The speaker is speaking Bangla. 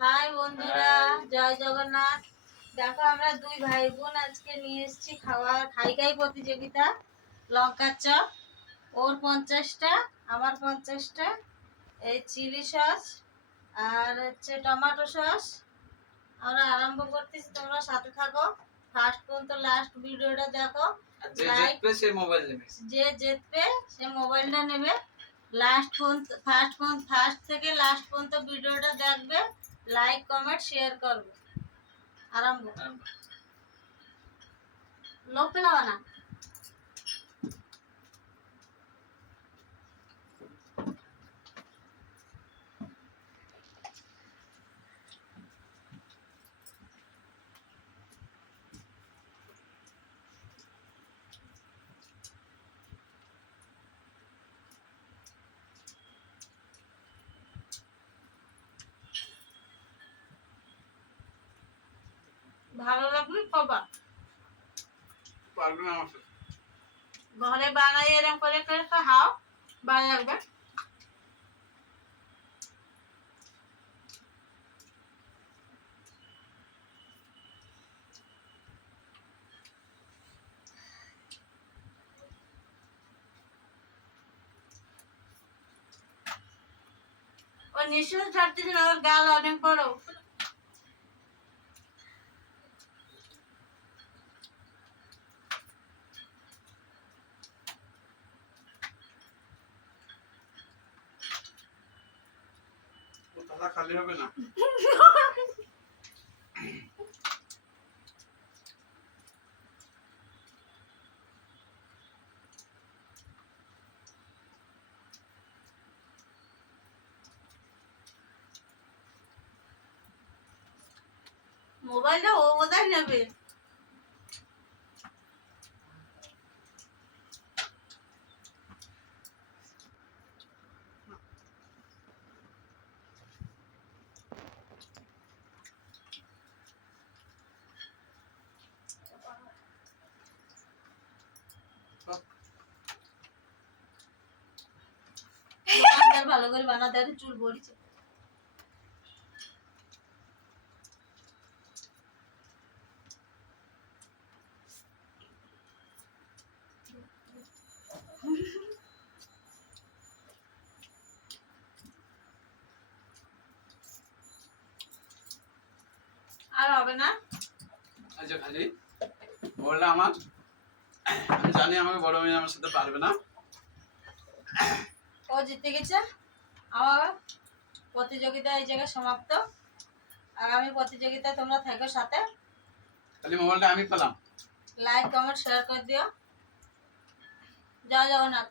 হাই বন্ধুরা, জয় জগন্নাথ। দেখো আমরা দুই ভাই বোন আজকে নিয়ে এসেছি খাই প্রতিযোগিতা। লঙ্কার চপ, ওর 50টা, আমার 50টা। এই চিলি সস আর হচ্ছে টমেটো সস। আমরা আরম্ভ করতেছি, তোমরা সাথে থাকো। ফার্স্ট পর্যন্ত লাস্ট ভিডিওটা দেখো। যে জিতবে সে মোবাইলটা নেবে। ফার্স্ট থেকে লাস্ট পর্যন্ত ভিডিওটা দেখবে, লাইক কমেন্ট শেয়ার করবে। আরম্ভ। লোক পেলাবা না। ভালো লাগবে খাবা, ঘরে বানাই এরকম করে করে খাও, ভালো লাগবে। ও নিশ্চয় ছাড়তেছে না, ওর গাল অনেক বড়। খালি হবে না। মোবাইলটা ও বোধহয় নেবে। ভালো করে বানাতে চুল বড়িছে। আর হবে না। আচ্ছা খালি বললে আমার, আমি জানি আমাকে বড় মেয়ে আমার সাথে পারবে না। ও জিতে গেছে। আমার প্রতিযোগিতা এই জায়গায় সমাপ্ত। আগামী প্রতিযোগিতায় তোমরা থাকো সাথে। খালি মোবাইলটা আমি পেলাম। লাইক কমেন্ট শেয়ার করে দিও। জয় জগন্নাথ।